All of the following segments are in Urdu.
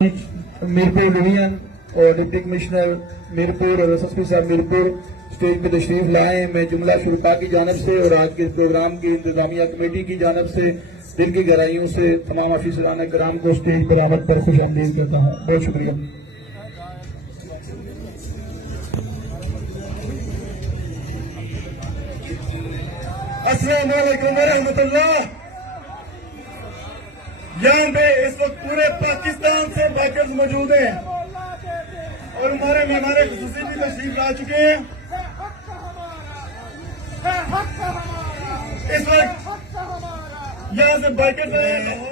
میرپور ڈویژن اور ڈپٹی کمشنر میرپور اور ایس ایس پی صاحب میرپور اسٹیج پہ تشریف لائے ہیں. میں جملہ شرکاء کی جانب سے اور آج کے پروگرام کی انتظامیہ کمیٹی کی جانب سے دل کی گہرائیوں سے تمام افسران کرام کو اسٹیج پر آمد پر خوش آمدید کرتا ہوں. بہت شکریہ. السلام علیکم ورحمۃ اللہ. یہاں پہ اس وقت پورے پاکستان سے بائکرز موجود ہیں اور ہمارے مہمان خصوصی بھی تشریف لا چکے ہیں. اس وقت یہاں سے بائکرز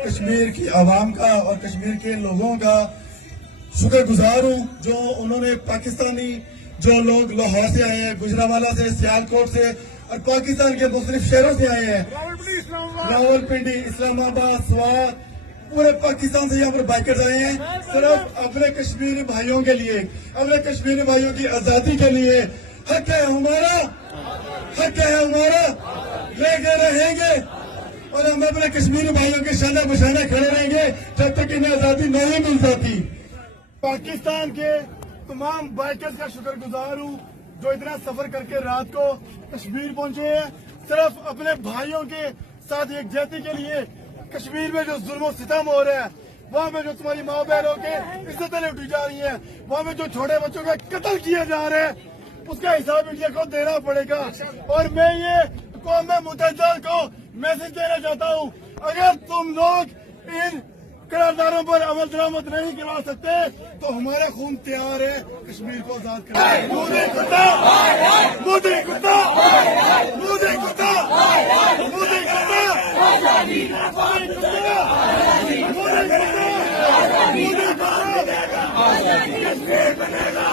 کشمیر کی عوام کا اور کشمیر کے لوگوں کا شکر گزار ہوں جو انہوں نے پاکستانی جو لوگ لاہور سے آئے ہیں, گجرانوالہ سے, سیالکوٹ سے اور پاکستان کے مختلف شہروں سے آئے ہیں, راول پنڈی, اسلام آباد, سوات, پورے پاکستان سے یہاں پر بائکرز آئے ہیں صرف اپنے کشمیری بھائیوں کے لیے, اپنے کشمیری بھائیوں کی آزادی کے لیے. حق ہے ہمارا, حق ہے ہمارا, لے کے رہیں گے اور ہم اپنے کشمیری بھائیوں کے شانہ بشانہ کھڑے رہیں گے جب تک انہیں آزادی نہیں مل جاتی. پاکستان کے تمام بائکرز کا شکر گزار ہوں جو اتنا سفر کر کے رات کو کشمیر پہنچے ہیں صرف اپنے بھائیوں کے ساتھ یکجہتی کے لیے. کشمیر میں جو ظلم و ستم ہو رہا ہے, وہاں میں جو تمہاری ماں بہنوں کے عزتیں لوٹی جا رہی ہیں, وہاں میں جو چھوٹے بچوں کے قتل کیے جا رہے ہیں, اس کا حساب انڈیا کو دینا پڑے گا. اور میں یہ قوم متحدہ کو میسج دینا چاہتا ہوں, اگر تم لوگ ان قراردادوں پر عمل درآمد نہیں کروا سکتے تو ہمارا خون تیار ہے کشمیر کو آزاد کرنے. مودی کتا, مودی کتا, مودی کتا, مودی کتا, مودی کشمیر بنے گا,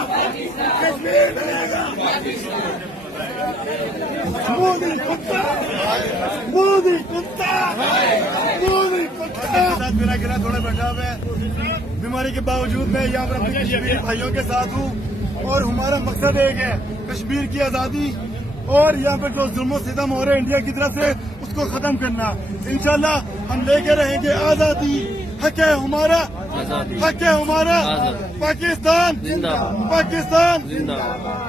کشمیر بنے گا, مودی کتا, مودی کتا, مودی کتا. میرا گرا تھوڑا بیٹھا ہوا ہے, بیماری کے باوجود میں یہاں پر اپنے کشمیری بھائیوں کے ساتھ ہوں اور ہمارا مقصد ایک ہے کشمیر کی آزادی اور یہاں پہ جو ظلم و ستم ہو رہے ہیں انڈیا کی طرف سے اس کو ختم کرنا. انشاءاللہ ہم لے کے رہیں گے آزادی. حق ہے ہمارا, حق ہے ہمارا. پاکستان زندہ باد, پاکستان زندہ باد.